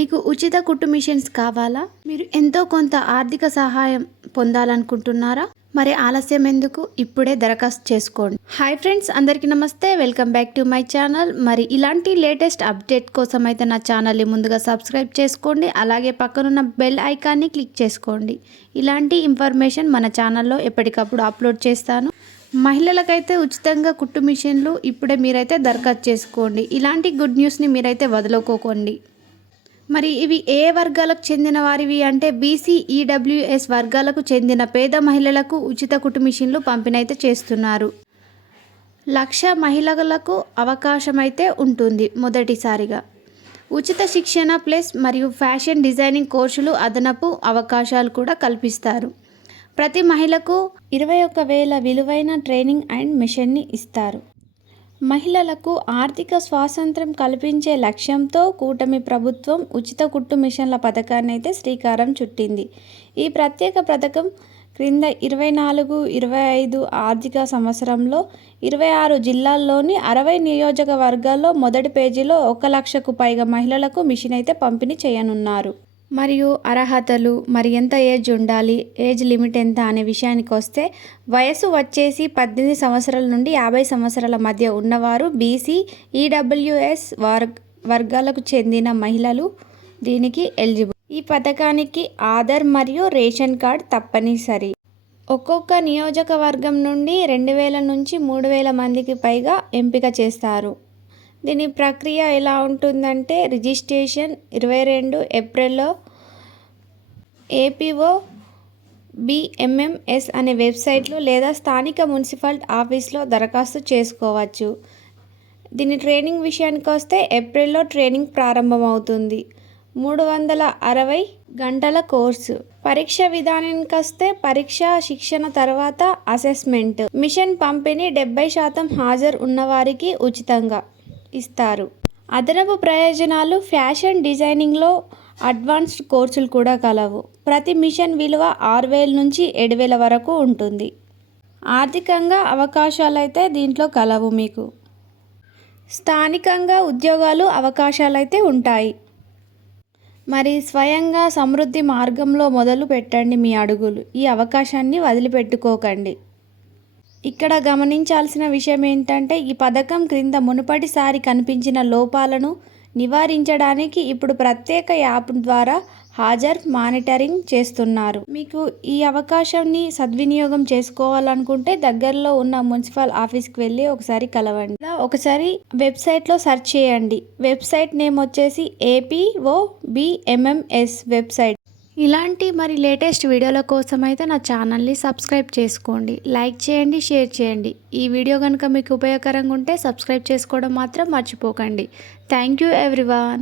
మీకు ఉచిత కుట్టు మిషన్స్ కావాలా? మీరు ఎంతో కొంత ఆర్థిక సహాయం పొందాలనుకుంటున్నారా? మరి ఆలస్యం ఎందుకు? ఇప్పుడే దరఖాస్తు చేసుకోండి. హాయ్ ఫ్రెండ్స్, అందరికీ నమస్తే. Welcome back to my channel. మరి ఇలాంటి లేటెస్ట్ అప్డేట్ కోసం అయితే నా ఛానల్ని ముందుగా సబ్స్క్రైబ్ చేసుకోండి. అలాగే పక్కనున్న బెల్ ఐకాన్ని క్లిక్ చేసుకోండి. ఇలాంటి ఇన్ఫర్మేషన్ మన ఛానల్లో ఎప్పటికప్పుడు అప్లోడ్ చేస్తాను. మహిళలకైతే ఉచితంగా కుట్టు మిషన్లు ఇప్పుడే మీరైతే దరఖాస్తు చేసుకోండి. ఇలాంటి గుడ్ న్యూస్ని మీరైతే వదులుకోకండి. మరి ఇవి ఏ వర్గాలకు చెందిన వారివి అంటే బీసీ ఈడబ్ల్యూఎస్ వర్గాలకు చెందిన పేద మహిళలకు ఉచిత కుట్టు మిషన్లు పంపిణీ చేస్తున్నారు. 1,00,000 మహిళలకు అవకాశం అయితే ఉంటుంది. మొదటిసారిగా ఉచిత శిక్షణ ప్లస్ మరియు ఫ్యాషన్ డిజైనింగ్ కోర్సులు, అదనపు అవకాశాలు కూడా కల్పిస్తారు. ప్రతి మహిళకు 21,000 విలువైన ట్రైనింగ్ అండ్ మిషన్ని ఇస్తారు. మహిళలకు ఆర్థిక స్వాతంత్ర్యం కల్పించే లక్ష్యంతో కూటమి ప్రభుత్వం ఉచిత కుట్టు మిషన్ల పథకాన్ని అయితే శ్రీకారం చుట్టింది. ఈ ప్రత్యేక పథకం క్రింద 24-25 ఆర్థిక సంవత్సరంలో 26 జిల్లాల్లోని 60 నియోజకవర్గాల్లో మొదటి పేజీలో 1,00,000కు పైగా మహిళలకు మిషన్ అయితే పంపిణీ చేయనున్నారు. మరియు అర్హతలు, మరి ఎంత ఏజ్ ఉండాలి, ఏజ్ లిమిట్ ఎంత అనే విషయానికి వస్తే వయసు వచ్చేసి 18 సంవత్సరాల నుండి 50 సంవత్సరాల మధ్య ఉన్నవారు, బీసీ ఈడబ్ల్యూఎస్ వర్గాలకు చెందిన మహిళలు దీనికి ఎలిజిబుల్. ఈ పథకానికి ఆధార్ మరియు రేషన్ కార్డ్ తప్పనిసరి. ఒక్కొక్క నియోజకవర్గం నుండి 2,000 నుంచి 3,000 మందికి పైగా ఎంపిక చేస్తారు. దీని ప్రక్రియ ఎలా ఉంటుందంటే రిజిస్ట్రేషన్ 22 ఏప్రిల్లో ఏపీఓ బిఎంఎంఎస్ అనే వెబ్సైట్లో లేదా స్థానిక మున్సిపల్ ఆఫీస్లో దరఖాస్తు చేసుకోవచ్చు. దీని ట్రైనింగ్ విషయానికి వస్తే ఏప్రిల్లో ట్రైనింగ్ ప్రారంభమవుతుంది. 360 గంటల కోర్సు. పరీక్ష విధానానికి వస్తే పరీక్ష, శిక్షణ తర్వాత అసెస్మెంట్. మిషన్ పంపిణీ 70% హాజరు ఉన్నవారికి ఉచితంగా ఇస్తారు. అదనపు ప్రయోజనాలు ఫ్యాషన్ డిజైనింగ్లో అడ్వాన్స్డ్ కోర్సులు కూడా కలవు. ప్రతి మిషన్ విలువ 6,000 నుంచి 7,000 వరకు ఉంటుంది. ఆర్థికంగా అవకాశాలైతే దీంట్లో కలవు. మీకు స్థానికంగా ఉద్యోగాలు అవకాశాలైతే ఉంటాయి. మరి స్వయంగా సమృద్ధి మార్గంలో మొదలు పెట్టండి మీ అడుగులు. ఈ అవకాశాన్ని వదిలిపెట్టుకోకండి. ఇక్కడ గమనించాల్సిన విషయం ఏంటంటే ఈ పథకం క్రింద మునుపటిసారి కనిపించిన లోపాలను నివారించడానికి ఇప్పుడు ప్రత్యేక యాప్ ద్వారా మానిటరింగ్ చేస్తున్నారు. మీకు ఈ అవకాశాన్ని సద్వినియోగం చేసుకోవాలనుకుంటే దగ్గరలో ఉన్న మున్సిపల్ ఆఫీస్కి వెళ్ళి ఒకసారి కలవండి. ఒకసారి వెబ్సైట్లో సెర్చ్ చేయండి. వెబ్సైట్ నేమ్ వచ్చేసి ఏపీఓ బిఎంఎంఎస్ వెబ్సైట్. ఇలాంటి మరి లేటెస్ట్ వీడియోల కోసం అయితే నా ఛానల్ని సబ్స్క్రైబ్ చేసుకోండి. లైక్ చేయండి, షేర్ చేయండి. ఈ వీడియో కనుక మీకు ఉపయోగకరంగా ఉంటే సబ్స్క్రైబ్ చేసుకోవడం మాత్రం మర్చిపోకండి. Thank you everyone.